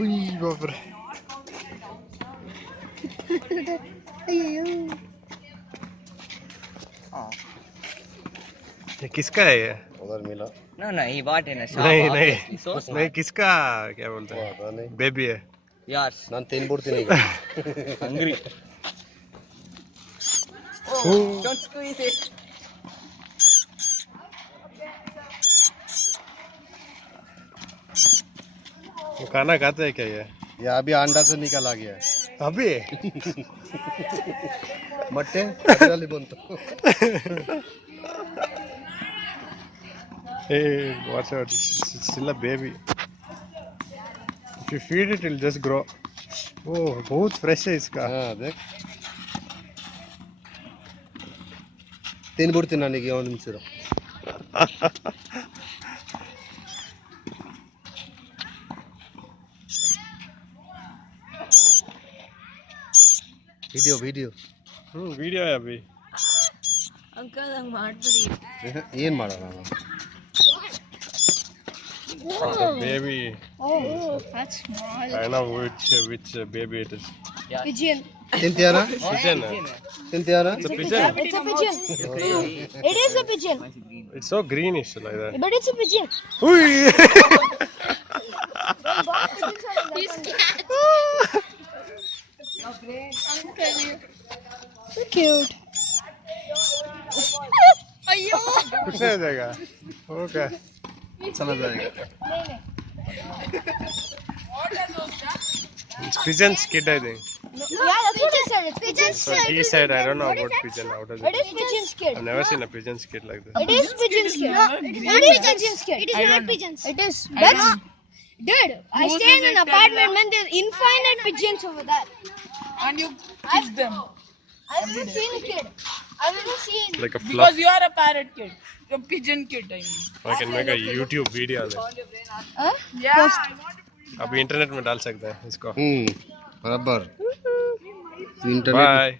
उई बाप रे ये किसका है ये? उधर मिला No, no, he bought in a shop. नहीं Obviously, so नहीं smart. नहीं किसका क्या बोलते हैं पता नहीं बेबी है Yours. ನಾನು ತಿನ್ಬಿಡ್ತೀನಿ ಈಗ Hungry. Oh. Oh, don't squeeze it. वो खाना खाते हैं क्या ये ये अभी अंडा से निकल आ गया है अभी ಮೊಟ್ಟೆ ಅದರಲ್ಲಿ ಬಂತು hey watch out it's still a baby if you feed it it'll just grow oh बहुत fresh है इसका हाँ देख ತಿನ್ಬಿಡ್ತೀನಿ ನನಗೆ ಒಂದು ನಿಮಿಷ ವಿಡಿಯೋ ವಿಡಿಯೋ वीडियो है अभी अंकल हंग ಮಾಡ್ಬಿಡಿ ಏನು ಮಾಡೋಣ ನಾವು the baby oh that's small I know which baby it is pigeon ತಿಂತೀಯಾರಾ pigeon ತಿಂತೀಯಾರಾ it's a pigeon it's a pigeon it is a pigeon it's so greenish like that but it's a pigeon Ui! he's scared so cute अयो कुछ नहीं हो जाएगा okay चला जाएगा it's pigeon's kid I think yeah that's what he said it's pigeon's so he said I don't know about pigeon how does it is pigeon's kid I've never seen a pigeon's kid like this it is pigeon's kid it is pigeon's kid it is not pigeons it is that's dude I stay in an apartment man there's infinite pigeons over there And you kiss them I've never seen a kid I've never seen like a fluff because you are a parrot kid, a pigeon kid. I mean. I can make a YouTube video on it huh? Yeah. अभी internet में डाल सकते हैं इसको बराबर internet bye